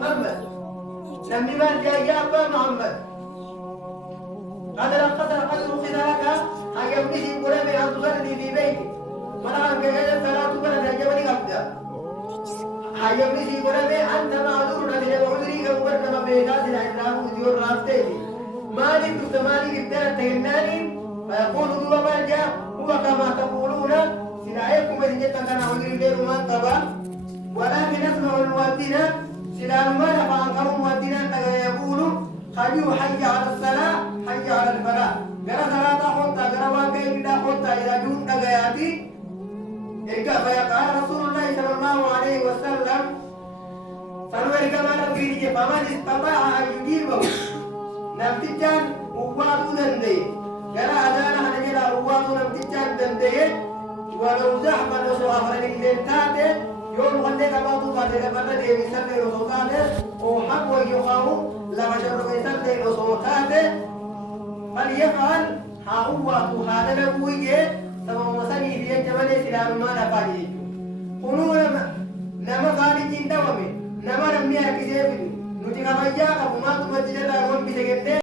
محمد نمي من جاء يا أبا محمد قد رخص قد رخص لك حيبني في قرى أن تصلي في بيتي مرحبا بك الصلاة بلد الجبل قبدا حيبني في قرى أنت معذور نزل وعذري كبرنا ما بيتات الإسلام وديور رافتيني مالك مالك ابتدأت تهناني فيقول دوبا من جاء هو كما تقولون سلايكم إذن جتا كان عذري غير من طبع ولكن اسمع المؤذن سلام ما نفع المؤذن يقول خليوا حي على الصلاة حي على الفلاح قرأ صلاة خطة قرأ واقعين دا خطة إذا جون نغياتي إرقى فيقال رسول الله صلى الله عليه وسلم فلو إرقى ما نبقيني فمن استطاع أن يجيبه نمتجان هواتو دندي قرأ أدانا هنجلا هواتو نمتجان دندي ولو زحفا وسوى فرنين تاتي يوم غلق بعضو فاتي لبرد يسلي رسوتاتي وحق ويقام لما شرق يسلي رسوتاتي فليفعل هاهواتو هذا نبوية سبب مساني في الجبل سلام ما نفاجي قلوا نما خارجين دوامي نما نمي أكسيبني نتيجة فجاء كفما تمجد الأرون بسجنة